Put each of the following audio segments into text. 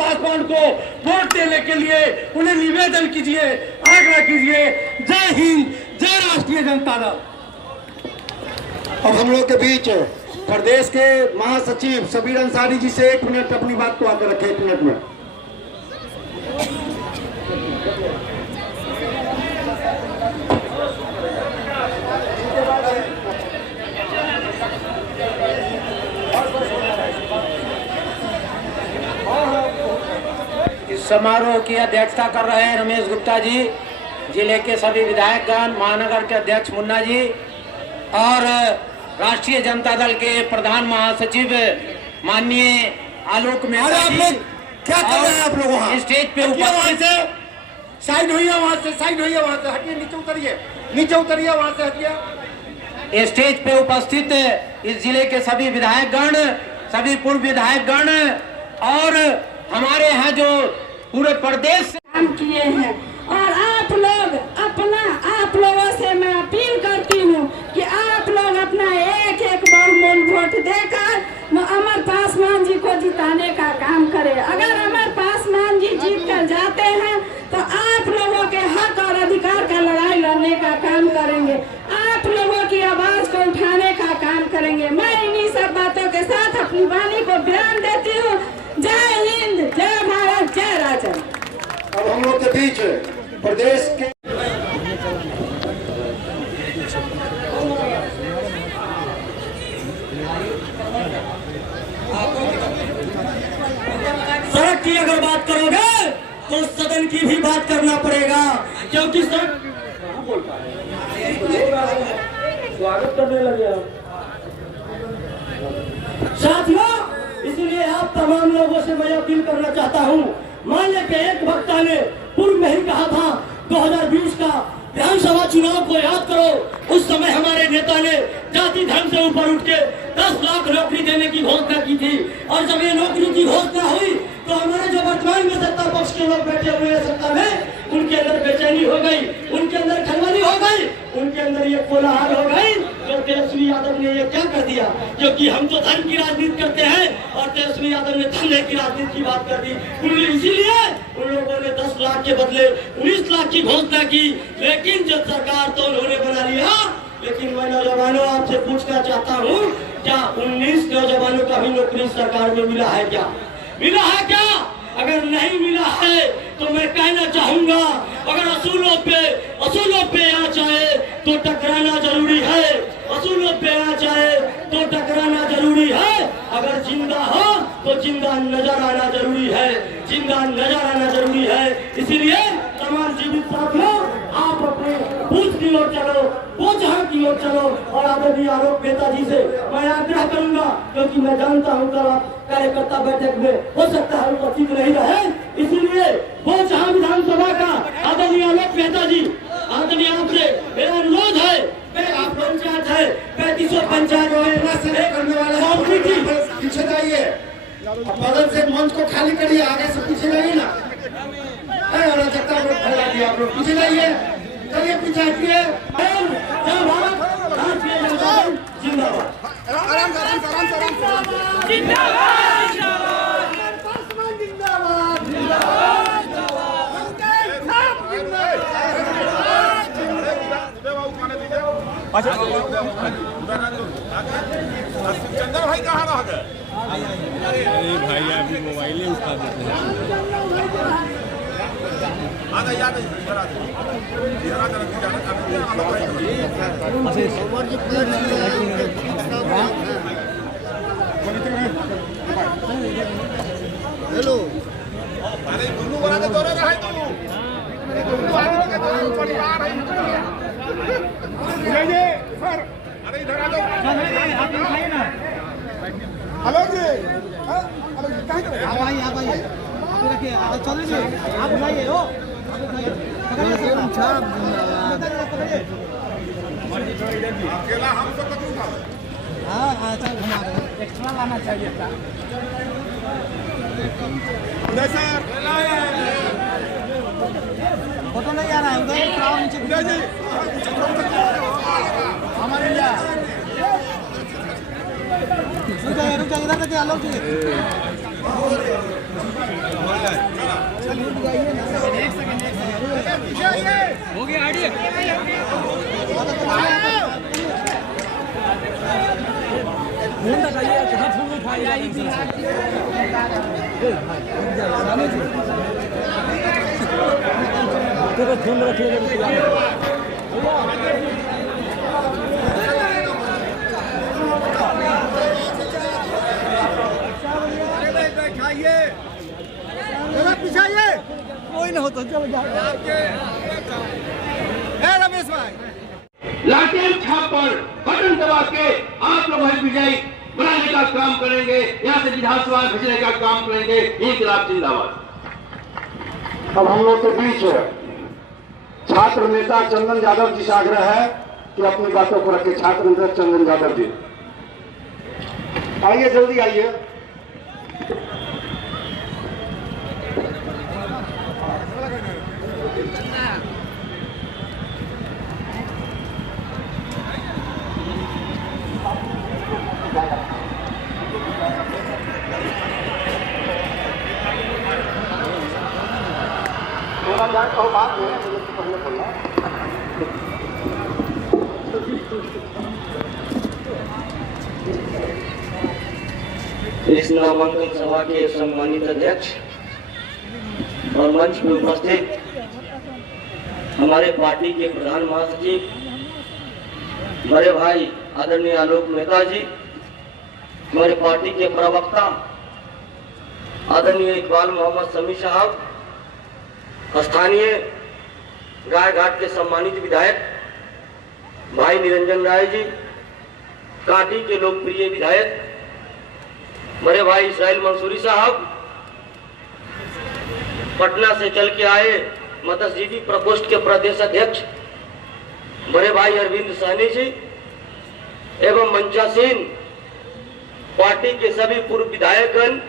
पासवान को वोट देने के लिए उन्हें निवेदन कीजिए, आग्रह कीजिए। जय हिंद, जय राष्ट्रीय जनता दल। अब हम लोग के बीच प्रदेश के महासचिव सबीर अंसारी जी से 1 मिनट अपनी बात को आकर रखें। 1 मिनट में इस समारोह की अध्यक्षता कर रहे हैं रमेश गुप्ता जी, जिले के सभी विधायकगण, महानगर के अध्यक्ष मुन्ना जी और राष्ट्रीय जनता दल के प्रधान महासचिव माननीय आलोक मेहता जी। क्या कर रहे हैं आप लोग वहाँ? स्टेज पे उपस्थित, साइड होइए, वहाँ से साइड होइए, वहाँ से हटिए, नीचे उतरिए, नीचे उतरिए, वहाँ से हटिए। स्टेज पे उपस्थित इस जिले के सभी विधायकगण, सभी पूर्व विधायकगण और हमारे यहाँ जो पूरे प्रदेश से काम किए हैं। और आप लोगों से मैं अपील करती हूँ कि आप लोग अपना एक बहुमूल्य वोट देकर अमर पासवान जी को जिताने का काम करें। अगर अमर पासवान जी जीत कर जाते हैं तो आप लोगों के हक और अधिकार का लड़ाई लड़ने का काम करेंगे, आप लोगों की आवाज को उठाने का काम करेंगे। मैं इन्हीं सब बातों के साथ अपनी वाणी को विराम देती हूँ। जय हिंद, जय भारत, जय राजन। अब हम लोग के बीच प्रदेश के सड़क की अगर बात करोगे तो सदन की भी बात करना पड़ेगा, क्योंकि सड़क स्वागत करने लगे साथियों। इसलिए आप तमाम लोगों से मैं अपील करना चाहता हूँ। मान लिया कि एक वक्ता ने पूर्व में ही कहा था 2020 का विधानसभा चुनाव को याद करो, उस समय हमारे नेता ने जाति धर्म से ऊपर उठ के 10 लाख नौकरी देने की घोषणा की थी। और जब ये नौकरी की घोषणा हुई तो हमारे जो वर्तमान में सत्ता पक्ष के लोग बैठे हुए हैं सत्ता में, उनके अंदर बेचैनी हो गई, उनके अंदर खलबली हो गई, उनके अंदर ये कोलाहल हो गई। जो तेजस्वी यादव ने ये क्या कर दिया, क्योंकि हम तो धर्म की राजनीति करते हैं और तेजस्वी यादव ने धंधे की राजनीति की बात कर दी। इसीलिए उन लोगों ने 10 लाख के बदले 19 लाख की घोषणा की, लेकिन जब सरकार तो उन्होंने बना लिया। लेकिन मैं नौजवानों आपसे पूछना चाहता हूँ, क्या 19 नौजवानों का भी नौकरी सरकार में मिला है? क्या मिला है? क्या अगर नहीं मिला है तो मैं कहना चाहूंगा, अगर असूलों पे आ जाए तो टकराना जरूरी है, असूलों पे आ जाए तो टकराना जरूरी है। अगर जिंदा हो तो जिंदा नजर आना जरूरी है, जिंदा नजर आना जरूरी है। इसीलिए तमाम जीवित साथियों, आप अपने बूथ की ओर चलो, वो जहाँ की ओर चलो। और आदरणीय आलोक मेहता जी से मैं आग्रह करूंगा, क्योंकि मैं जानता हूँ कल आप कार्यकर्ता बैठक में हो सकता है उपस्थित नहीं रहे, इसीलिए वो जहाँ विधानसभा का आदरणीय आलोक मेहता जी, आदरणीय आपसे मेरा अनुरोध है, आप पंचायत है 3500 पंचायत करने वाला पीछे जाइए, बगल से मंच को खाली करिए, आगे से पीछे जाइए ना, फैला दिया आप लोग, पीछे जाइए, चलिए पीछे हटिए। जिंदाबाद, अच्छा चंदन भाई कहाँ रह गए? अरे भाई अभी मोबाइल ही उठा देते हैं। हेलो, अरे गुल्लू बना के दौड़े रहे तू, गुल्लू आदमी के तो परिवार है। अरे इधर आ जाओ, हेलो जी, हेलो जी, कहाँ चले? आप आइए, रखिए, चलिए आप बुलाइए हो, अकेला हम सब कभी उठा। हाँ चल घुमा दो, एक्स्ट्रा लाना चाहिए था। उदय सर, फोटो नहीं आ रहा है, उधर खड़ा नीचे। उदय जी, हमारे इंडिया रुक जाइए, इधर देखिए आलोक जी। तेरे फोन रखिएगा। कोई ना हो तो चलो जाओ। रमेश भाई लाठियां छाप पर बटन दबा के आप लोग हर विजयी बनाने का काम करेंगे, यहाँ से विधानसभा भेजने का काम करेंगे। इंकलाब जिंदाबाद। अब हम लोग के बीच छात्र नेता चंदन यादव जी से आग्रह है कि अपनी बातों को रखे। छात्र नेता चंदन यादव जी आइए, जल्दी आइए। इस नामांकन सभा के सम्मानित अध्यक्ष और मंच में उपस्थित हमारे पार्टी के प्रधान महासचिव बड़े भाई आदरणीय आलोक मेहता जी, हमारे पार्टी के प्रवक्ता आदरणीय इकबाल मोहम्मद समी साहब, स्थानीय गायघाट के सम्मानित विधायक भाई निरंजन राय जी, कांटी के लोकप्रिय विधायक बड़े भाई इसराइल मंसूरी साहब, पटना से चल के आए मत्स्यजीवी प्रकोष्ठ के प्रदेश अध्यक्ष बड़े भाई अरविंद सहनी जी एवं मंचासीन पार्टी के सभी पूर्व विधायकगण,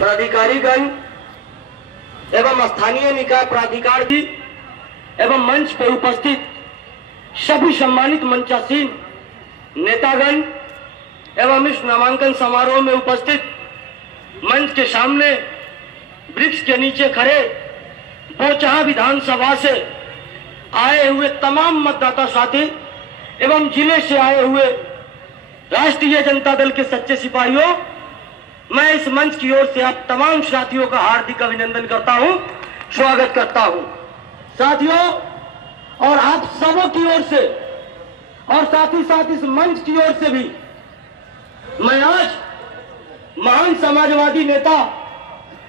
पदाधिकारीगण एवं स्थानीय निकाय प्राधिकार जी एवं मंच पर उपस्थित सभी सम्मानित मंचासीन नेतागण एवं इस नामांकन समारोह में उपस्थित मंच के सामने वृक्ष के नीचे खड़े बोचहा विधानसभा से आए हुए तमाम मतदाता साथी एवं जिले से आए हुए राष्ट्रीय जनता दल के सच्चे सिपाहियों, मैं इस मंच की ओर से आप तमाम साथियों का हार्दिक अभिनंदन करता हूं, स्वागत करता हूं। साथियों, और आप सबों की ओर से और साथ ही साथ इस मंच की ओर से भी मैं आज महान समाजवादी नेता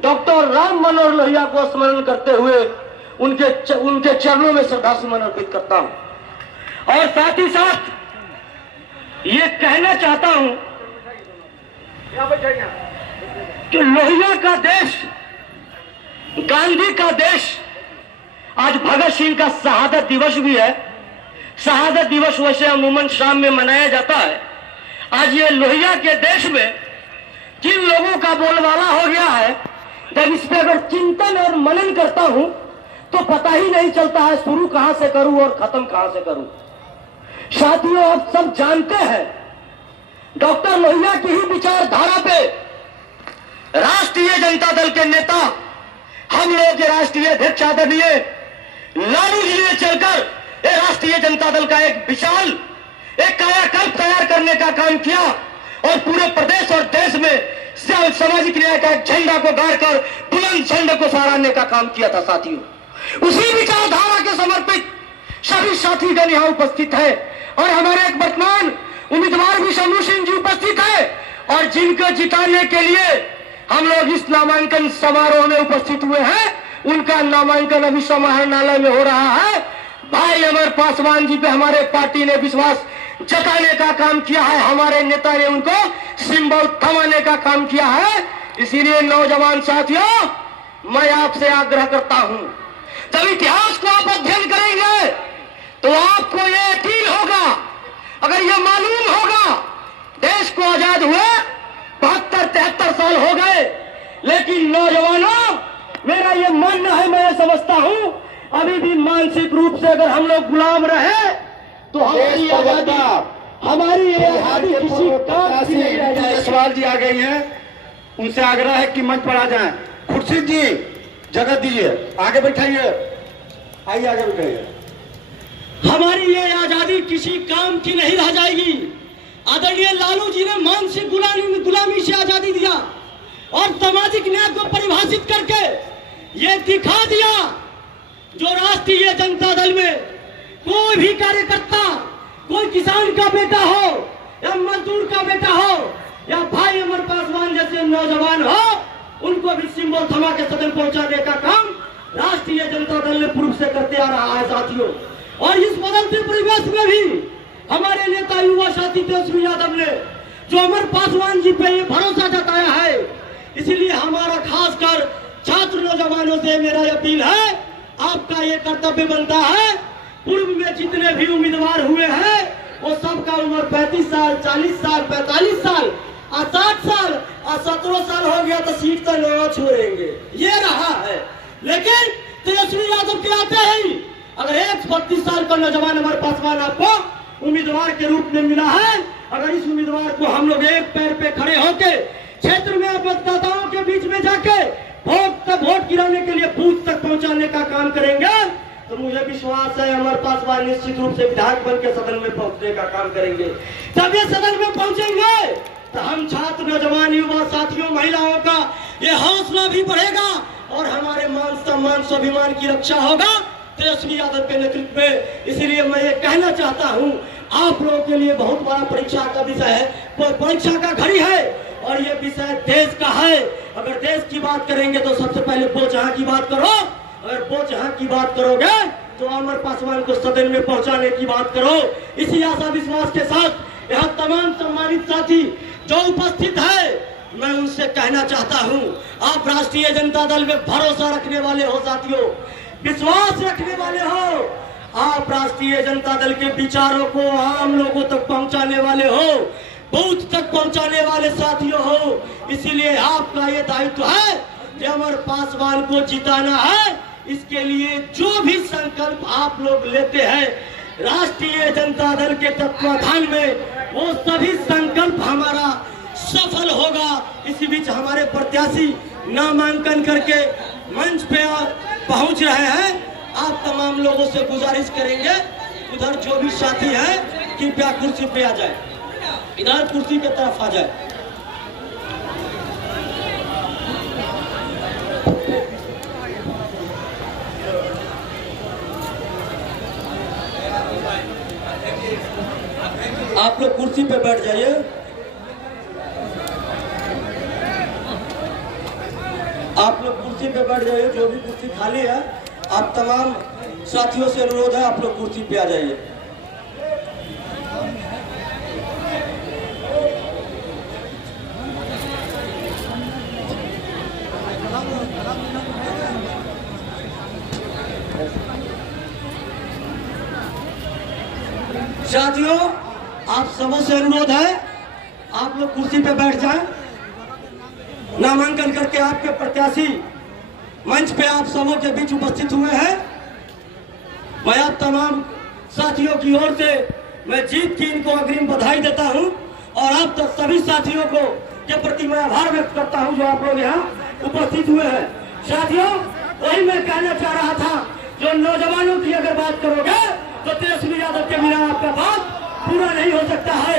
डॉक्टर राम मनोहर लोहिया को स्मरण करते हुए उनके चरणों में श्रद्धा सुमन अर्पित करता हूं और साथ ही साथ ये कहना चाहता हूं कि लोहिया का देश, गांधी का देश, आज भगत सिंह का शहादत दिवस भी है। शहादत दिवस वैसे अमूमन शाम में मनाया जाता है। आज ये लोहिया के देश में जिन लोगों का बोलबाला हो गया है, जब इस पे अगर चिंतन और मनन करता हूं तो पता ही नहीं चलता है शुरू कहां से करूं और खत्म कहां से करूं। साथियों, आप सब जानते हैं डॉक्टर लोहिया की ही विचारधारा पे राष्ट्रीय जनता दल के नेता, हम लोग के राष्ट्रीय अध्यक्ष आदरणीय लालू जी ने चलकर ये राष्ट्रीय जनता दल का एक विशाल एक कायाकल्प तैयार करने का काम किया और पूरे प्रदेश और देश में सामाजिक न्याय का एक झंडा को गाड़कर बुलंद झंडे को फहराने का काम किया था। साथियों, उसी विचारधारा के समर्पित सभी साथीगण यहाँ उपस्थित है और हमारे एक वर्तमान उम्मीदवार भी शंभू सिंह जी उपस्थित है और जिनको जिताने के लिए हम लोग इस नामांकन समारोह में उपस्थित हुए हैं। उनका नामांकन अभी समाहरणालय में हो रहा है। भाई अमर पासवान जी पे हमारे पार्टी ने विश्वास जताने का काम किया है, हमारे नेता ने उनको सिंबल थमाने का काम किया है। इसीलिए नौजवान साथियों, मैं आपसे आग्रह करता हूं, जब इतिहास को आप अध्ययन करेंगे तो आपको ये यकीन होगा, अगर ये मालूम होगा देश को आजाद हुए 72-73 साल हो गए, लेकिन नौजवानों, मेरा ये मानना है, मैं ये समझता हूं अभी भी मानसिक रूप से अगर हम लोग गुलाम रहे तो हमारी आजादी किसी काम की नहीं रह जाएगी। सवाल जी आ गई हैं, उनसे आग्रह है कि मंच पर आ जाएं। खुर्शीद जी जगह दीजिए, आगे बैठाइए, आइए आगे बैठाइए। हमारी ये आजादी किसी काम की नहीं रह जाएगी। आदरणीय लालू जी ने मानसिक गुलामी से आजादी दिया। और सामाजिक न्याय को परिभाषित करके ये दिखा दिया जो राष्ट्रीय जनता दल में कोई भी कार्यकर्ता, कोई किसान का बेटा हो या मजदूर का बेटा हो या भाई अमर पासवान जैसे नौजवान हो, उनको भी सिंबल थमा के सदन पहुंचाने का काम राष्ट्रीय जनता दल ने पूर्व से करते आ रहा है साथियों। और इस बदलते परिवेश में भी हमारे नेता युवा साथी तेजस्वी यादव ने जो अमर पासवान जी पे ये भरोसा जताया है, इसलिए हमारा खासकर छात्र नौजवानों से मेरा अपील है, आपका ये कर्तव्य बनता है, पूर्व में जितने भी उम्मीदवार हुए हैं वो सबका उम्र 35 साल, 40 साल, 45 साल और 60 साल और 17 साल हो गया तो सीट तो न छोड़ेंगे, ये रहा है। लेकिन तेजस्वी यादव के आते ही अगर 132 साल का नौजवान अमर पासवान आपको उम्मीदवार के रूप में मिला है, अगर इस उम्मीदवार को हम लोग एक पैर पे खड़े होके क्षेत्र में मतदाताओं के बीच में जाके वोट गिराने के लिए बूथ तक पहुंचाने का काम करेंगे तो मुझे विश्वास है अमर पासवान निश्चित रूप से विधायक बन के सदन में पहुंचने का काम करेंगे। जब ये सदन में पहुंचेंगे तो हम छात्र नौजवान युवा साथियों महिलाओं का ये हौसला भी बढ़ेगा और हमारे मान सम्मान स्वाभिमान की रक्षा होगा तेजस्वी यादव के नेतृत्व में। इसलिए मैं ये कहना चाहता हूँ, आप लोगों के लिए बहुत बड़ा परीक्षा का विषय है, परीक्षा का घड़ी है और ये विषय देश का है। अगर देश की बात करेंगे तो सबसे पहले बोचहा की बात करो, अगर बोचहा की बात करोगे तो अमर पासवान को सदन में पहुंचाने की बात करो। इसी आशा विश्वास के साथ यहाँ तमाम सम्मानित साथी जो उपस्थित है, मैं उनसे कहना चाहता हूँ, आप राष्ट्रीय जनता दल में भरोसा रखने वाले हो साथियों, विश्वास रखने वाले हो, आप राष्ट्रीय जनता दल के विचारों को आम लोगों तक पहुंचाने वाले हो, बूथ तक पहुंचाने वाले साथियों हो। इसीलिए आपका ये दायित्व है कि अमर पासवान को जिताना है। इसके लिए जो भी संकल्प आप लोग लेते हैं राष्ट्रीय जनता दल के तत्वाधान में, वो सभी संकल्प हमारा सफल होगा। इसी बीच हमारे प्रत्याशी नामांकन करके मंच पे पहुंच रहे हैं। आप तमाम लोगों से गुजारिश करेंगे, उधर जो भी साथी है कृपया कुर्सी पे आ जाए, इधर कुर्सी की तरफ आ जाए। आप लोग कुर्सी पे बैठ जाइए। आप लोग कुर्सी पे बैठ जाइए, जो भी कुर्सी खाली है आप तमाम साथियों से अनुरोध है आप लोग कुर्सी पे आ जाइए। साथियों आप सबों से अनुरोध है आप लोग कुर्सी पे बैठ जाएं। नामांकन करके आपके प्रत्याशी मंच पे आप सबों के बीच उपस्थित हुए हैं। मैं आप तमाम साथियों की ओर से मैं जीत की इनको अग्रिम बधाई देता हूं और आप तो सभी साथियों को के प्रति मैं आभार व्यक्त करता हूं जो आप लोग यहाँ उपस्थित हुए हैं। साथियों वही मैं कहना चाह रहा था, जो नौजवानों की अगर बात करोगे तो तेजस्वी यादव के बिना आपका बात पूरा नहीं हो सकता है।